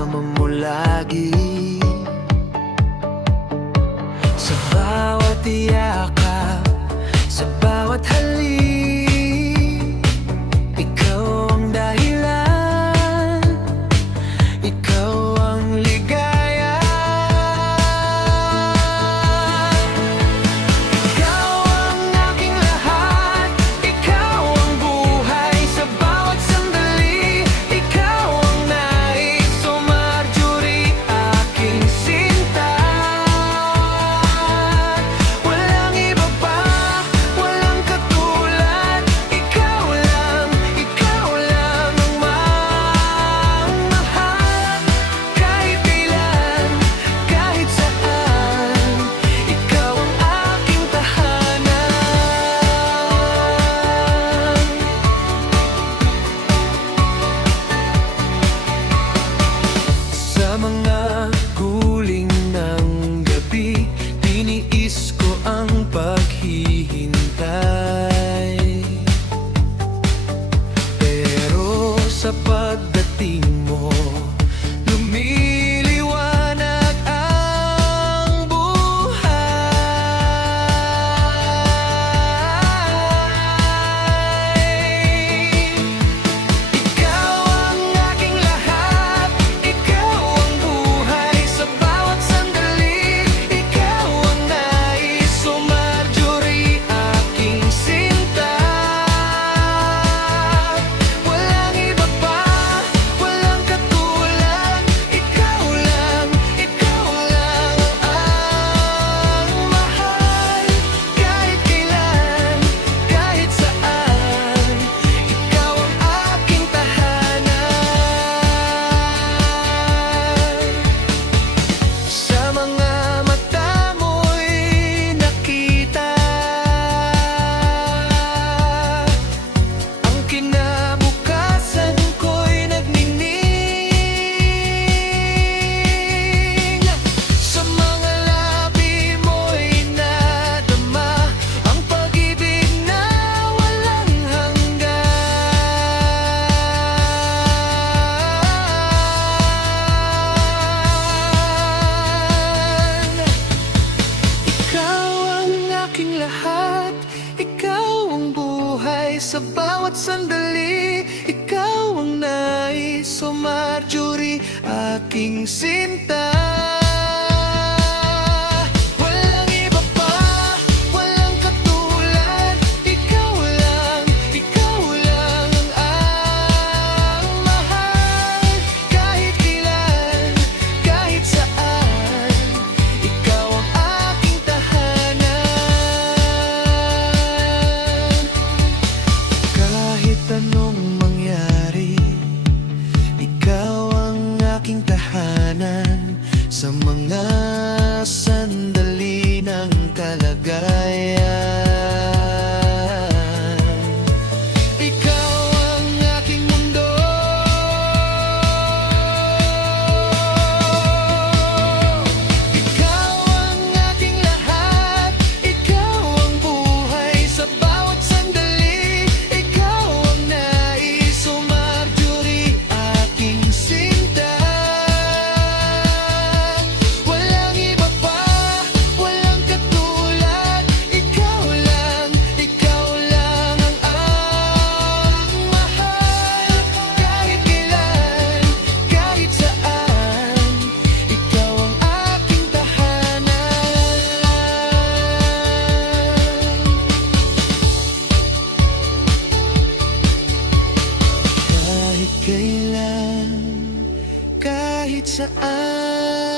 kasama mo lagi. Sa bawat yakap, sa bawat halik, ikaw ang dahilan, ikaw ang ligaya. Ikaw ang aking lahat, ikaw ang buhay sa bawat sandali, ikaw ang nais, o Marjorie, aking sinta. Walang iba pa, walang katulad, ikaw lang ang mahal. Kahit kailan, kahit saan, ikaw ang aking tahanan. Sa mga guling ng gabi, tiniis ko ang paghihintay. Pero sa pagdating mo, lumiliwanag ang buhay. Ikaw ang aking lahat, ikaw ang buhay sa bawat sandali, ikaw ang nais, o Marjorie, aking sinta. Walang iba pa, walang katulad, ikaw lang ang mahal. Kahit kailan, kahit saan, ikaw ang aking tahanan. Sa mga mata mo'y nakita ang kinabukasan ko'y nagnining. Sa mga labi mo'y nadama ang pag-ibig na walang hanggan. Ikaw ang aking lahat, ikaw ang buhay sa bawat sandali, ikaw ang nais, o Marjorie, aking sinta. Walang iba pa, walang katulad, ikaw lang ang mahal. Kahit kailan, kahit saan, ikaw ang aking tahanan. Kahit anong mangyari, ikaw ang aking tahanan. Sa mga sandali ng kalagayan, ikaw ang aking mundo. Ikaw ang aking lahat, ikaw ang buhay sa bawat sandali, ikaw ang nais, o Marjorie, aking sinta. Walang iba pa, walang katulad, ikaw lang ang mahal. Kahit kailan, kahit saan, ikaw ang aking tahanan. Kahit kailan, kahit saan,